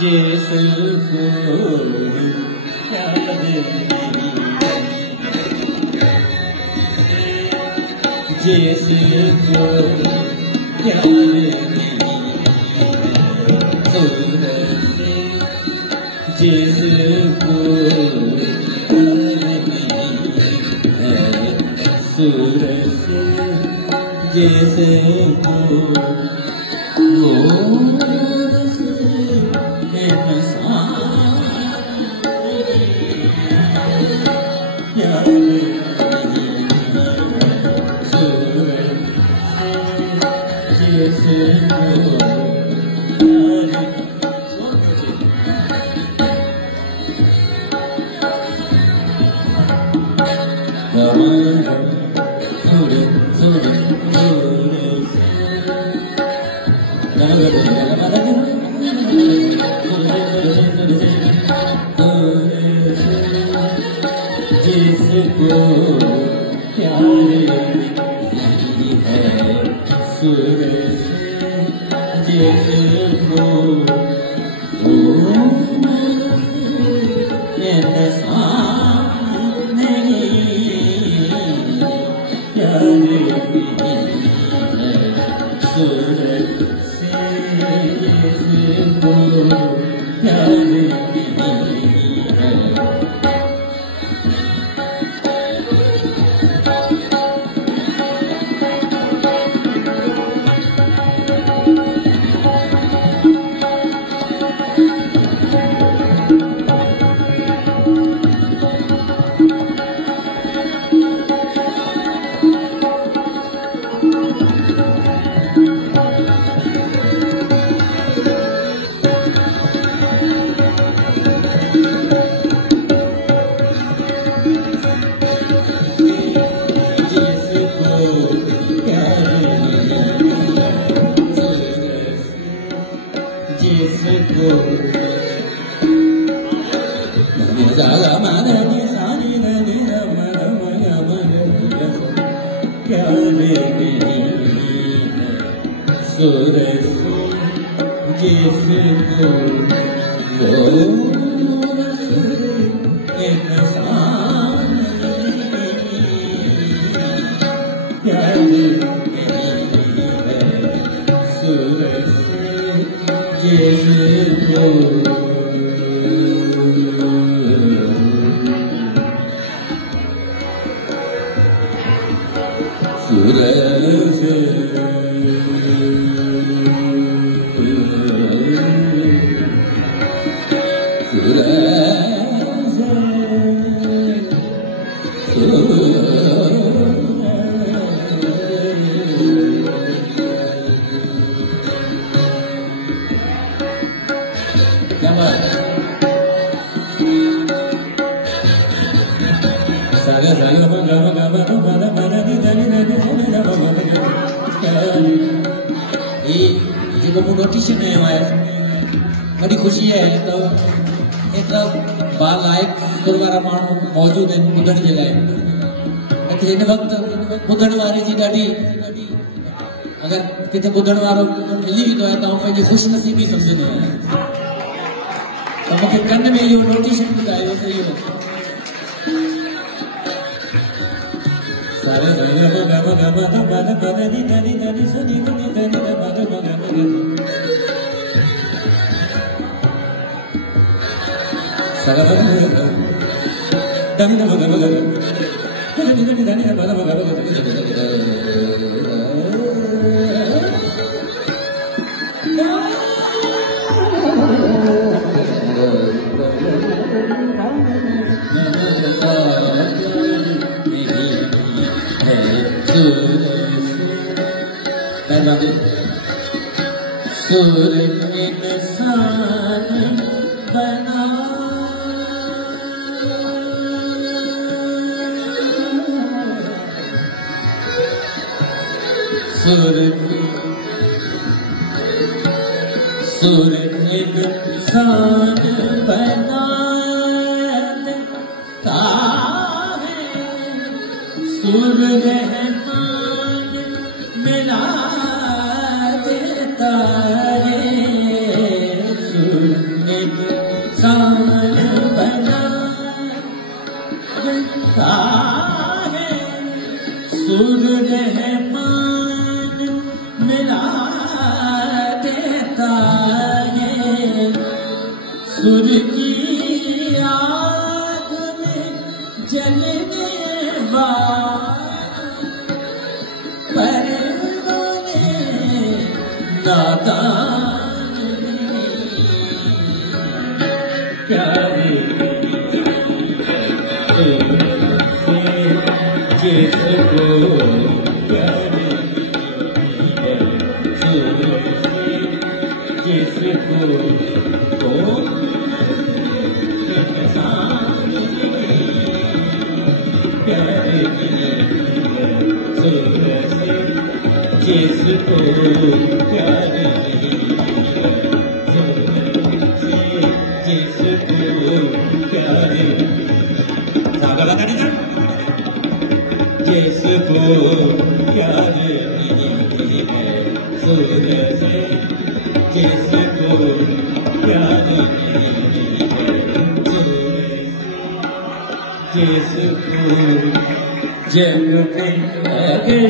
जिसको याद जिसको याद जिसको सूरज जिसको जिसको प्यार है सूरज जिसको नोटिशन है बड़ी खुशी है तो एक बालायक गुरुवारा माण्हू मौजूद है ॿुधण जे लाइ हिन वक़्तु ॿुधण वारे जी ॾाढी अगरि किथे ॿुधण वारो मिली वेंदो आहे त आउं पंहिंजी ख़ुशनसीबी सम्झंदो आहियां त मूंखे कन में इहो नोटिशन ॿुधायो त इहो साल बना है सुर रहमान मिला देता है सुर की आग में जलने परवाने नादान प्यारे जिसको प्यारे जिसको प्यारे जिसको प्यारे जिसको प्यारे सागर जिसको प्यारे सुर से जिसको प्यारे जिसको जन्नत लगे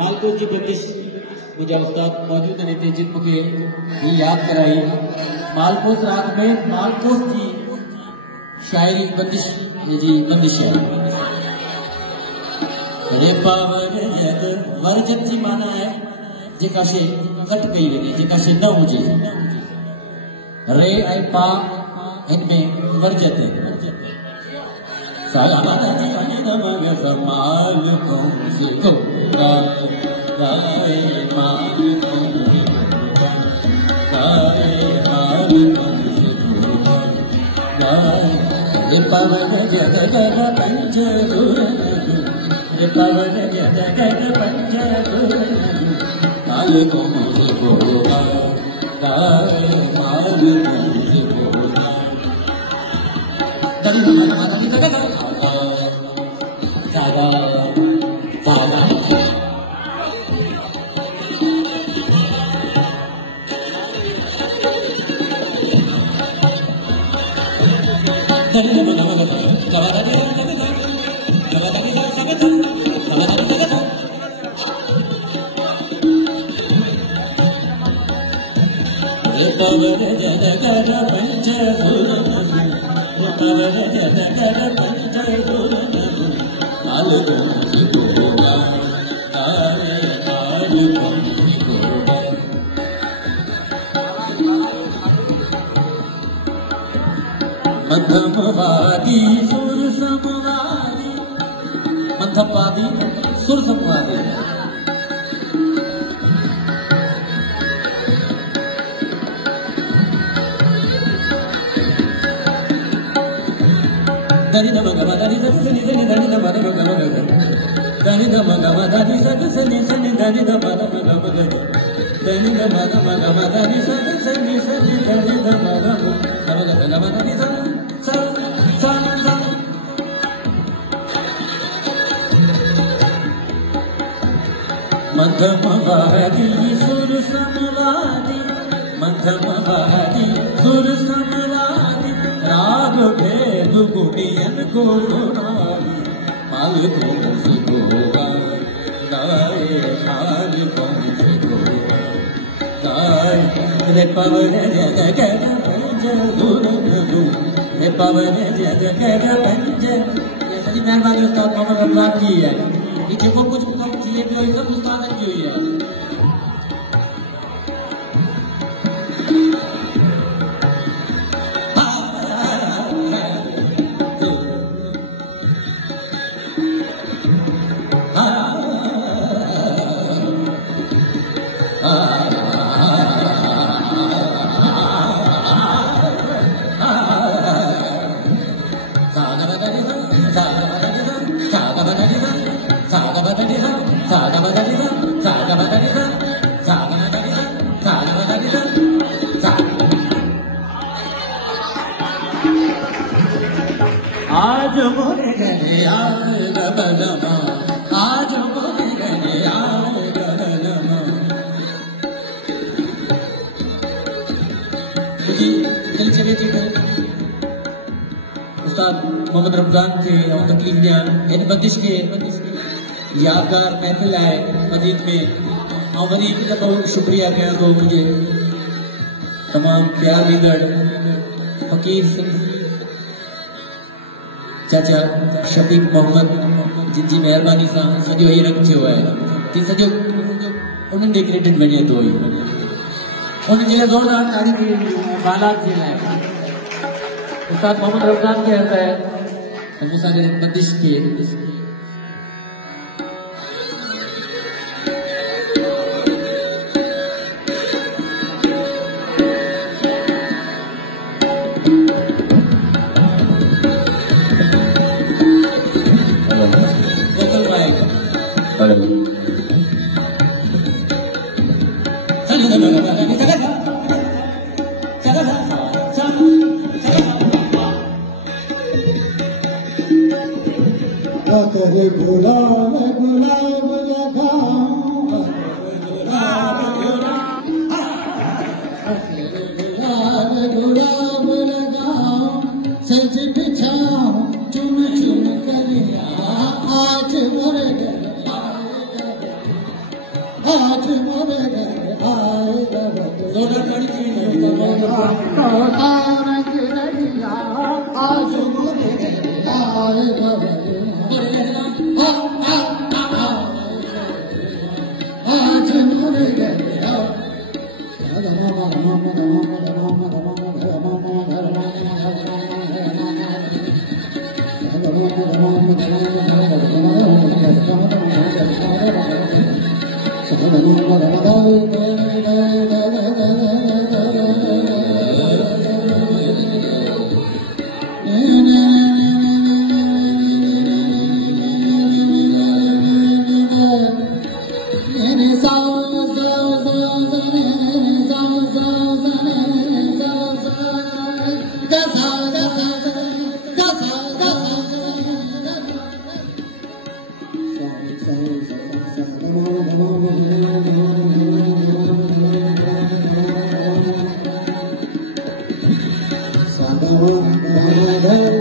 मालपुर की बंदिश मुझे उस्ताद मौजूद रहते जिन मुझे ये याद कराई मालपुर राग में मालपुर की शायरी बंदिश ये जी बंदिश है रे पावर जग वर्जत जी माना है जेका शे कट गई वने जेका शे न हुजे रे आई पा इनमें वर्जत है साला नमग समाल तुम से तो गाए माल तुम से गाए माल तुम से गाए पवन जग जग पंच रे पवन जग जग पंच काल तुम से बोला गाए माल तुम से बोला दरी दादा दादा मध्यमवादी सुर समवादी मध्यमवादी सुर समवादी दनी दम गमा दनी सद सनी सनी दनी दम गमा गमा गमा दनी दम गमा दनी सद सनी सनी दनी दम गमा गमा गमा दनी दम गमा गमा दनी सद सनी सनी दनी दम गमा गमा गमा दनी सा सा सा मध्यमवादी सुर समवादी मध्यमवादी सुर समवादी राग भेद गुडियन को सुनाई हाल कौन सी गोवा गाए हाल कौन सी गोवा गाए रे पवन जग कर जरूर रे पवन जग कर पंजर सभी मेहरबानी उस्ताद मोहम्मद रमजान की है ये देखो कुछ चीजें जो सब उस्ताद की हुई है आज मोरे गले आए गबलमा आज मोरे गले आए गबलमा जी दिल से बेटी को उस्ताद मोहम्मद रमजान के और तकलीफ दिया इन बंदिश के यादगार महफिल आए मदीद में और मदीद का बहुत शुक्रिया कह दो मुझे तमाम प्यार लीडर फकीर सिंह चाचा शफीक मोहम्मद जिनकी मेहरबानी सां सॼो ही रंग थियो आहे कि सॼो उन्हनि ॾे क्रेडिट वञे थो उनजे ज़ोरदार तारीफ़ बालात जे लाइ उस्ताद मोहम्मद रमजान के है मूंसां गॾु बंदिश के गुलाब गुलाब गुलाब लगाओ सज बिछाओ चुन चुन कर आज मोरे आएगा जोरदार ताली चाहिए आज मोरे आएगा Oh,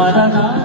Gaga.